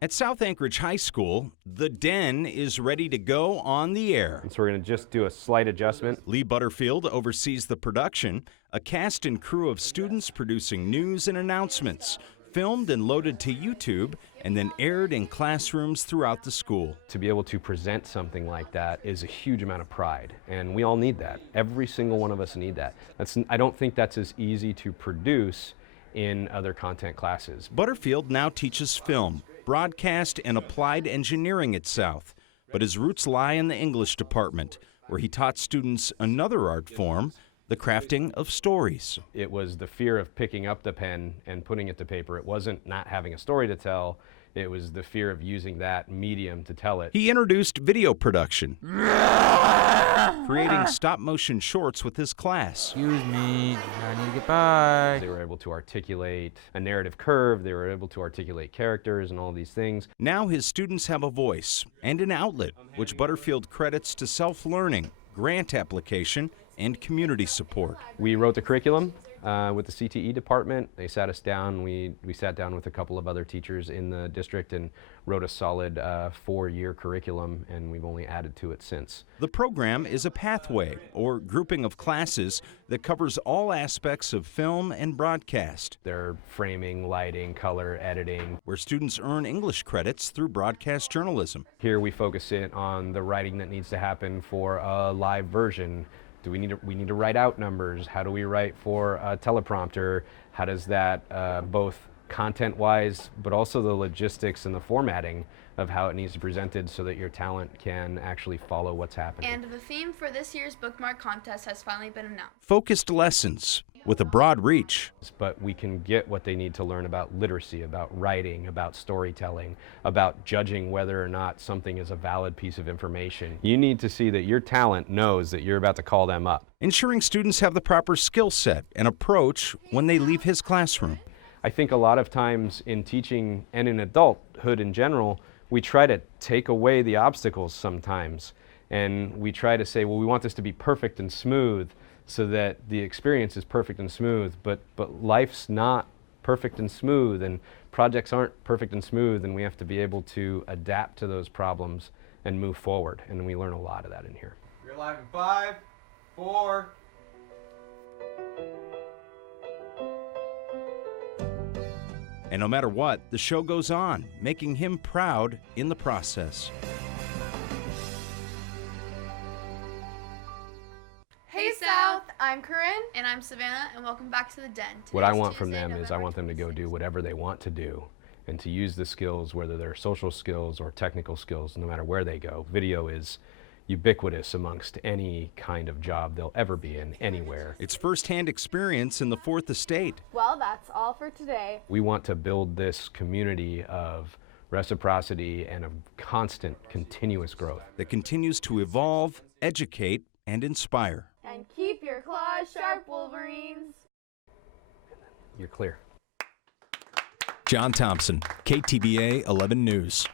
At South Anchorage High School, The Den is ready to go on the air. So we're going to just do a slight adjustment. Lee Butterfield oversees the production, a cast and crew of students producing news and announcements, filmed and loaded to YouTube, and then aired in classrooms throughout the school. To be able to present something like that is a huge amount of pride, and we all need that. Every single one of us need that. I don't think that's as easy to produce in other content classes. Butterfield now teaches film, broadcast, and applied engineering at South, but his roots lie in the English department, where he taught students another art form, the crafting of stories. It was the fear of picking up the pen and putting it to paper. It wasn't not having a story to tell. It was the fear of using that medium to tell it. He introduced video production, creating stop-motion shorts with his class. Excuse me, I need to get by. They were able to articulate a narrative curve. They were able to articulate characters and all these things. Now his students have a voice and an outlet, which Butterfield credits to self-learning, grant application, and community support. We wrote the curriculum with the CTE department. They sat us down. We sat down with a couple of other teachers in the district and wrote a solid 4-year curriculum, and we've only added to it since. The program is a pathway, or grouping of classes, that covers all aspects of film and broadcast. They're framing, lighting, color, editing. Where students earn English credits through broadcast journalism. Here we focus in on the writing that needs to happen for a live version. We need to write out numbers. How do we write for a teleprompter? How does that both content-wise, but also the logistics and the formatting of how it needs to be presented so that your talent can actually follow what's happening. And the theme for this year's bookmark contest has finally been announced. Focused lessons with a broad reach. But we can get what they need to learn about literacy, about writing, about storytelling, about judging whether or not something is a valid piece of information. You need to see that your talent knows that you're about to call them up. Ensuring students have the proper skill set and approach when they leave his classroom. I think a lot of times in teaching and in adulthood in general, we try to take away the obstacles sometimes. And we try to say, well, we want this to be perfect and smooth so that the experience is perfect and smooth, but life's not perfect and smooth, and projects aren't perfect and smooth, and we have to be able to adapt to those problems and move forward, and we learn a lot of that in here. You're live in 5, 4. And no matter what, the show goes on, making him proud in the process. Hey South, I'm Corinne. And I'm Savannah, and welcome back to The Den. What I want from them is I want them to go do whatever they want to do and to use the skills, whether they're social skills or technical skills, no matter where they go. Video is ubiquitous amongst any kind of job they'll ever be in, anywhere. It's firsthand experience in the Fourth Estate. Well, that's all for today. We want to build this community of reciprocity and of constant, continuous growth that continues to evolve, educate, and inspire. And keep your claws sharp, Wolverines. You're clear. John Thompson, KTVA 11 News.